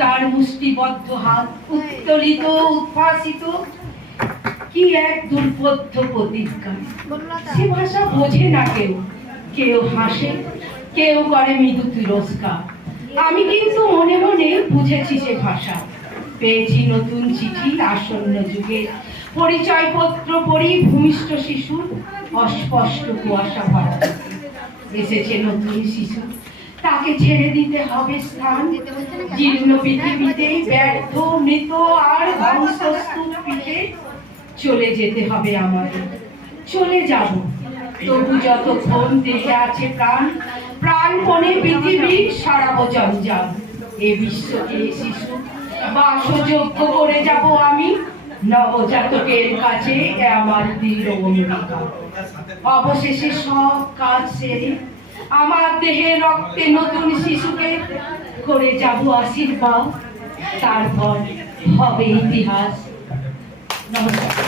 তার মুষ্টিবদ্ধ হাত উত্তোলিত উদ্ভাসিত কি এক দুর্বোধ্য প্রতিজ্ঞা। সে ভাষা বোঝে না কেউ, কেউ হাসে, কেউ করে মৃদু তিরস্কার। আমি কিন্তু মনে মনে বুঝেছি সে ভাষা। পেয়েছি নতুন চিঠি আসন্ন যুগে, পরিচয়পত্র পড়ি ভূমিষ্ঠ শিশুর অস্পষ্ট কুয়াশা ভরা। এসেছে নতুন শিশু, তাকে ছেড়ে দিতে হবে স্থান। জীর্ণ পৃথিবীতে ব্যর্থ মৃত আর ধ্বংসস্তূপ পিঠে চলে যেতে হবে আমাদের। চলে যাব, তবু যতক্ষণ দেহে আছে প্রাণ, প্রাণপণে পৃথিবীর সারাবো জঞ্জাল। এ বিশ্বকে শিশু বাসযোগ্য করে যাব আমি, নবজাতকের কাছে আমার দৃঢ় অঙ্গীকার। অবশেষে সব কাজ সেরে আমার দেহে রক্তে নতুন শিশুকে করে যাব আশীর্বাদ। তারপর হবে ইতিহাস। নমস্কার।